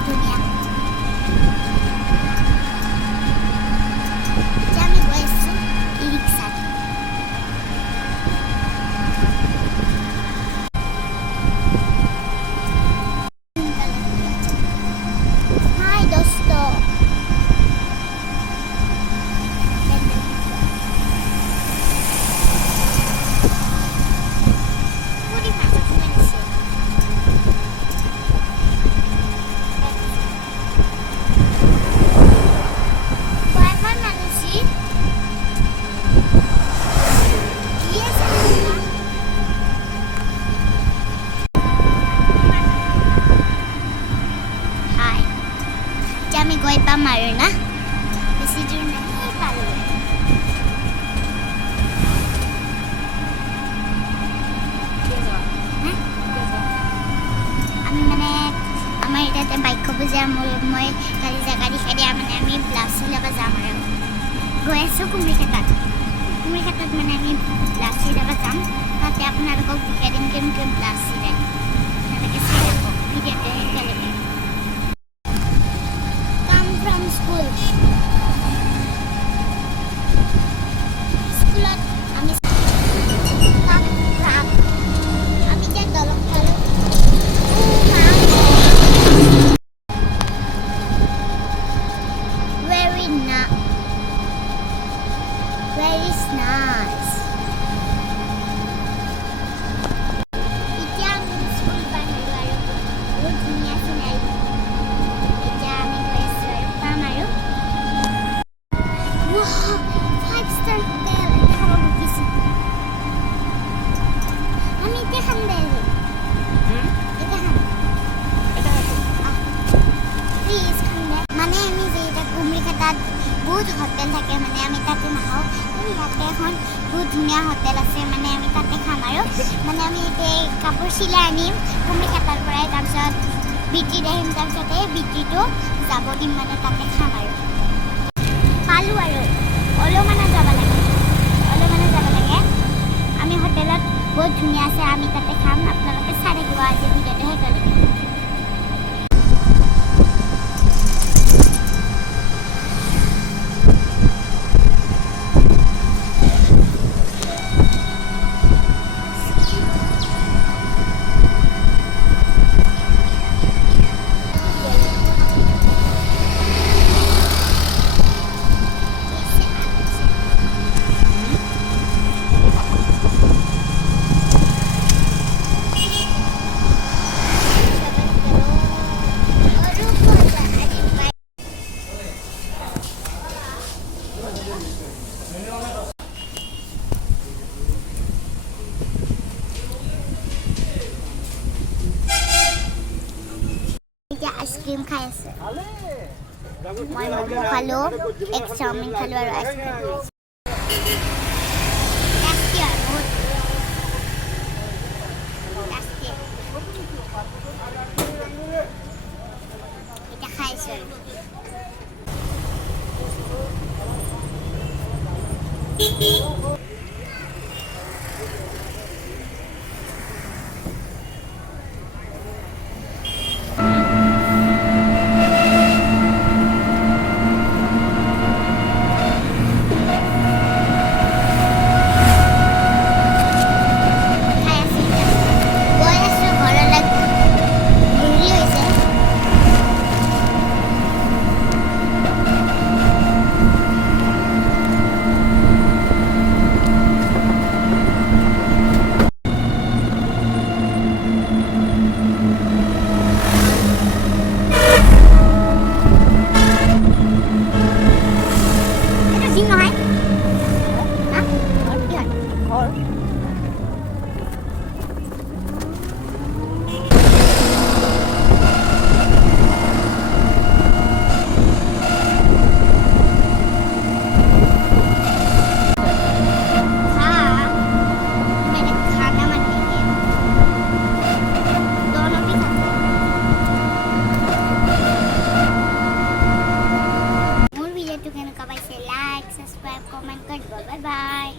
বহুত ধুনীয়া এতিয়া আমি গৈ আছোঁ ই ৰিক্সাত হাই দোস্ত আমি গৈ পাম আৰু না বেছি দূৰ নাই পাৰোঁ আমি মানে আমাৰ ইয়াতে বাক্য বুজা মই কালি জেগা দেখাই দিয়া মানে আমি ব্লাউজ চিলাব যাম আৰু গৈ আছোঁ কুমৰিঘাটত মানে আমি ব্লাউজ চিলাব যাম তাতে আপোনালোকক দেখাই দিম কেনেকৈ ব্লাউজ চিলাই আপোনালোকে চাই থাকক ভিডিঅ'টো একেলগে from school. Schoolot ami tak ami jak dolong kalo. Very nice. Very nice. Ikan school banyak baru. बहुत दुनिया सुनाई. বহুত হোটেল থাকে মানে আমি তাতে নাখাওঁ ইয়াতে এখন বহুত ধুনীয়া হোটেল আছে মানে আমি তাতে খাম আৰু মানে আমি এতিয়া কাপোৰ চিলাই আনিম কুমৰিঘাটৰ পৰাই তাৰপিছত বিটিত আহিম তাৰপিছতে বিটিটো যাব দিম মানে তাতে খাম আৰু পালোঁ আৰু অলপমানে যাব লাগে আমি হোটেলত বহুত ধুনীয়া আছে আমি তাতে খাম আপোনালোকে চাই থাকিব আজি ভিডিঅ'টো সেইটোলৈকে আইসক্রিম খাই আছে মই ম'ম খালোঁ এগ চাওমিন খালোঁ আৰু আইসক্ৰিম এটা খাইছোঁ subscribe, comment, bye bye.